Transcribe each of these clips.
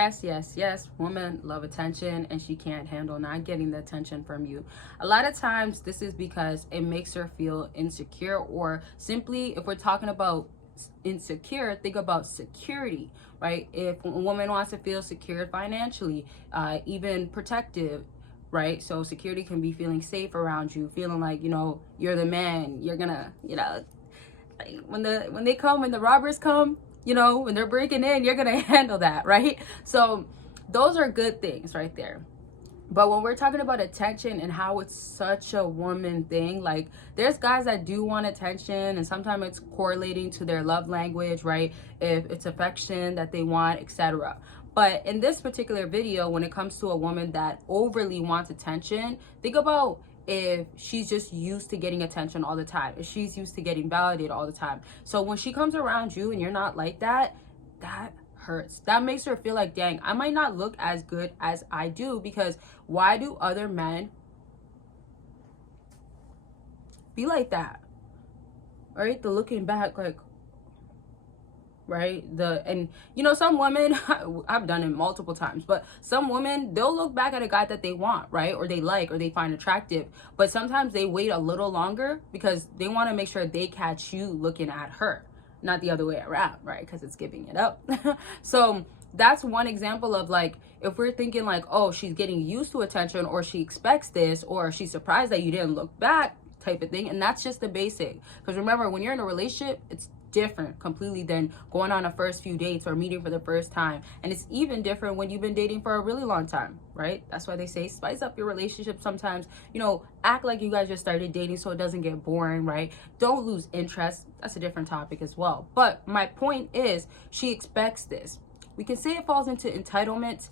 Yes, yes, yes. Women love attention and she can't handle not getting the attention from you. A lot of times, this is because it makes her feel insecure, or simply, if we're talking about insecure, think about security, right? If a woman wants to feel secure financially, even protective, right? So, security can be feeling safe around you, feeling like, you're the man, you're gonna, when the robbers come, when they're breaking in, you're gonna handle that, right? So those are good things right there. But when we're talking about attention and how it's such a woman thing, like, there's guys that do want attention, and sometimes it's correlating to their love language, right? If it's affection that they want, etc. But in this particular video, when it comes to a woman that overly wants attention, think about if she's just used to getting attention all the time, if she's used to getting validated all the time. So when she comes around you and you're not like that, that hurts. That makes her feel like, dang, I might not look as good as I do, because why do other men be like that? Right? The looking back, like, right? Some women, I've done it multiple times, but some women, they'll look back at a guy that they want, right? Or they like, or they find attractive. But sometimes they wait a little longer because they want to make sure they catch you looking at her, not the other way around, right? Because it's giving it up. So that's one example of, like, if we're thinking like, oh, she's getting used to attention, or she expects this, or she's surprised that you didn't look back, type of thing. And that's just the basic. Because remember, when you're in a relationship, it's different completely than going on a first few dates or meeting for the first time. And it's even different when you've been dating for a really long time, right? That's why they say spice up your relationship sometimes. Act like you guys just started dating so it doesn't get boring, right? Don't lose interest. That's a different topic as well. But my point is, she expects this. We can say it falls into entitlement.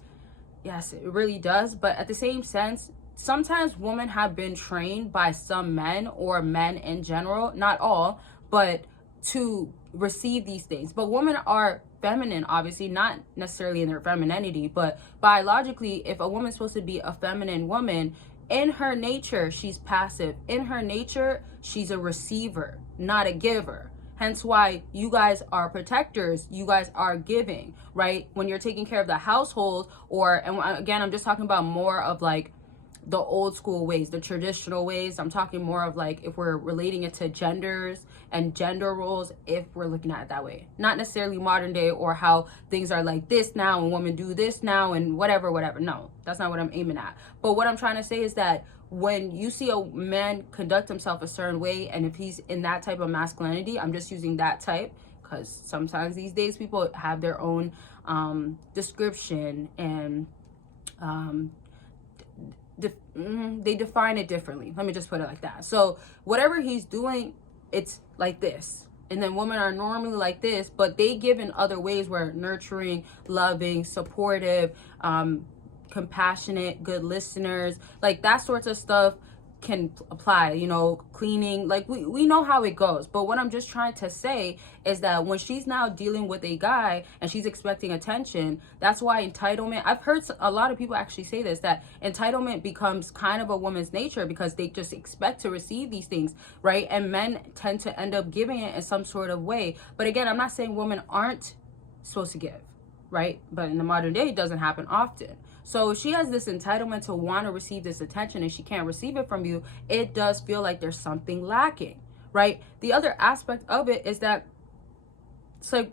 Yes, it really does. But at the same sense, sometimes women have been trained by some men, or men in general, not all, but to receive these things. But women are feminine, obviously, not necessarily in their femininity, but biologically, if a woman's supposed to be a feminine woman, in her nature, she's passive. In her nature, she's a receiver, not a giver. Hence why you guys are protectors, you guys are giving, right? When you're taking care of the household, and again, I'm just talking about more of like the old school ways, the traditional ways. I'm talking more of like, if we're relating it to genders and gender roles, if we're looking at it that way, not necessarily modern day, or how things are like this now and women do this now and whatever. No, that's not what I'm aiming at. But what I'm trying to say is that when you see a man conduct himself a certain way, and if he's in that type of masculinity, I'm just using that type because sometimes these days people have their own description, and they define it differently. Let me just put it like that. So whatever he's doing, it's like this. And then women are normally like this, but they give in other ways, where nurturing, loving, supportive, compassionate, good listeners, like that sorts of stuff can apply, cleaning, like we know how it goes. But what I'm just trying to say is that when she's now dealing with a guy and she's expecting attention, that's why entitlement, I've heard a lot of people actually say this, that entitlement becomes kind of a woman's nature, because they just expect to receive these things, right? And men tend to end up giving it in some sort of way. But again, I'm not saying women aren't supposed to give, right? But in the modern day, it doesn't happen often. So if she has this entitlement to want to receive this attention and she can't receive it from you, it does feel like there's something lacking, right? The other aspect of it is that it's like,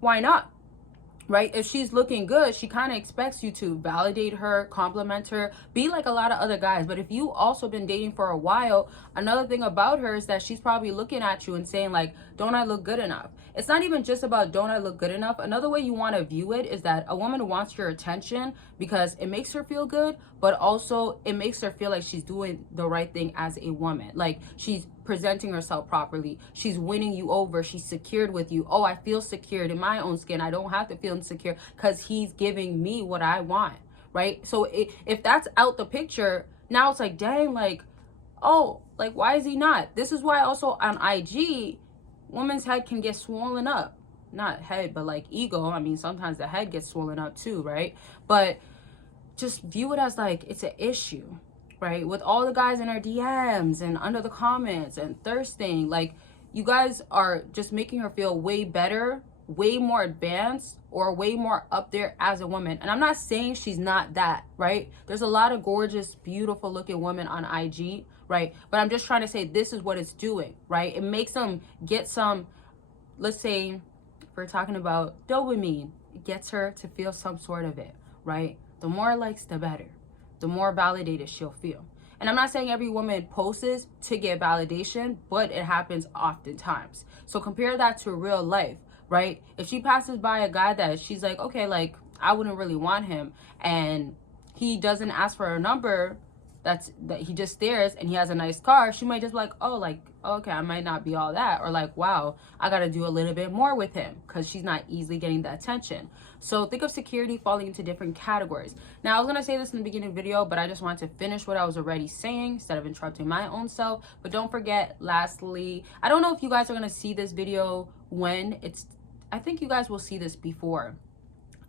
why not? Right? If she's looking good, she kind of expects you to validate her, compliment her, be like a lot of other guys. But if you also been dating for a while, another thing about her is that she's probably looking at you and saying like, don't I look good enough? It's not even just about don't I look good enough. Another way you want to view it is that a woman wants your attention because it makes her feel good, but also it makes her feel like she's doing the right thing as a woman. Like she's presenting herself properly. She's winning you over. She's secured with you. Oh, I feel secured in my own skin. I don't have to feel insecure because he's giving me what I want, right? So if that's out the picture, now it's like, dang, like, oh, like, why is he not? This is why also on IG, woman's head can get swollen up. Not head, but like ego. I mean, sometimes the head gets swollen up too, right? But just view it as like it's an issue, right? With all the guys in our DMs and under the comments and thirsting, like, you guys are just making her feel way better way more advanced or way more up there as a woman. And I'm not saying she's not that, right? There's a lot of gorgeous, beautiful looking women on IG, right? But I'm just trying to say this is what it's doing, right? It makes them get some, let's say, if we're talking about dopamine, it gets her to feel some sort of it, right? The more likes, the better. The more validated she'll feel. And I'm not saying every woman posts to get validation, but it happens oftentimes. So compare that to real life, right? If she passes by a guy that she's like, okay, like, I wouldn't really want him, and he doesn't ask for her number, that he just stares and he has a nice car, she might just be like, oh, like, okay, I might not be all that, or like, wow, I gotta do a little bit more with him, because she's not easily getting the attention. So think of security falling into different categories. Now, I was gonna say this in the beginning of the video, but I just wanted to finish what I was already saying instead of interrupting my own self. But don't forget, lastly, I don't know if you guys are gonna see this video when it's, I think you guys will see this before.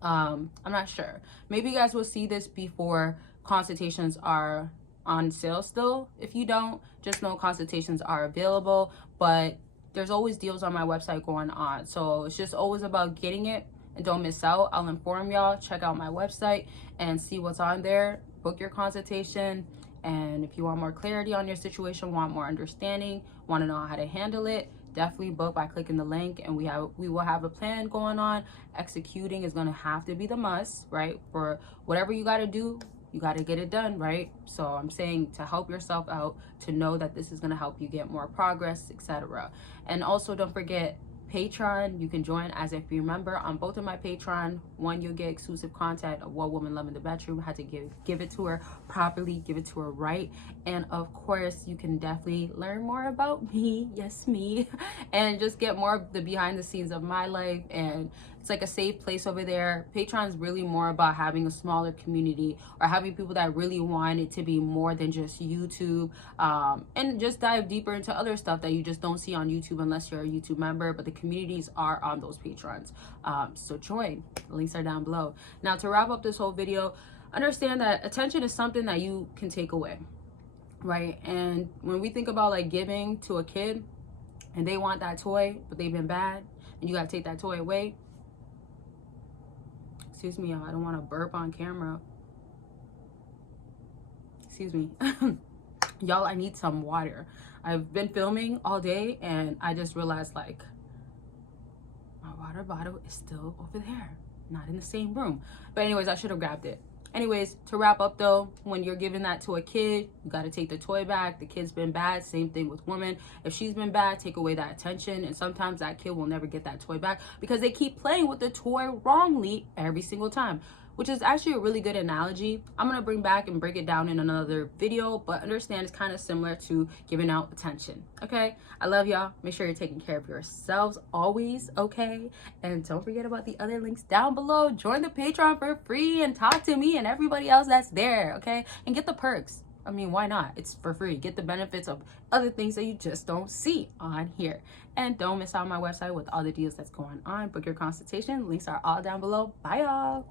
I'm not sure. Maybe you guys will see this before consultations are on sale still. If you don't, just know consultations are available, but there's always deals on my website going on. So it's just always about getting it and don't miss out. I'll inform y'all. Check out my website and see what's on there. Book your consultation. And if you want more clarity on your situation, want more understanding, want to know how to handle it, definitely book by clicking the link, and we will have a plan going on. Executing is going to have to be the must, right? For whatever you got to do, you got to get it done, right? So I'm saying to help yourself out, to know that this is going to help you get more progress, etc. And also don't forget Patreon. You can join as a free member on both of my Patreon. One, you'll get exclusive content of what women love in the bedroom, how to give it to her properly, give it to her right. And of course, you can definitely learn more about me, yes, me, and just get more of the behind the scenes of my life. And it's like a safe place over there. Patreon is really more about having a smaller community, or having people that really want it to be more than just YouTube, and just dive deeper into other stuff that you just don't see on YouTube unless you're a YouTube member. But the communities are on those Patrons. So join. The links are down below. Now, to wrap up this whole video, understand that attention is something that you can take away, right? And when we think about like giving to a kid and they want that toy, but they've been bad, and you got to take that toy away. Excuse me, y'all. I don't want to burp on camera. Excuse me. Y'all, I need some water. I've been filming all day, and I just realized, like, my water bottle is still over there, not in the same room. But anyways, I should have grabbed it. Anyways, to wrap up though, when you're giving that to a kid, you got to take the toy back. The kid's been bad. Same thing with women. If she's been bad, take away that attention. And sometimes that kid will never get that toy back because they keep playing with the toy wrongly every single time, which is actually a really good analogy. I'm going to bring back and break it down in another video, but understand it's kind of similar to giving out attention. Okay? I love y'all. Make sure you're taking care of yourselves always, okay? And don't forget about the other links down below. Join the Patreon for free and talk to me and everybody else that's there, okay? And get the perks. I mean, why not? It's for free. Get the benefits of other things that you just don't see on here. And don't miss out on my website with all the deals that's going on. Book your consultation. Links are all down below. Bye, y'all.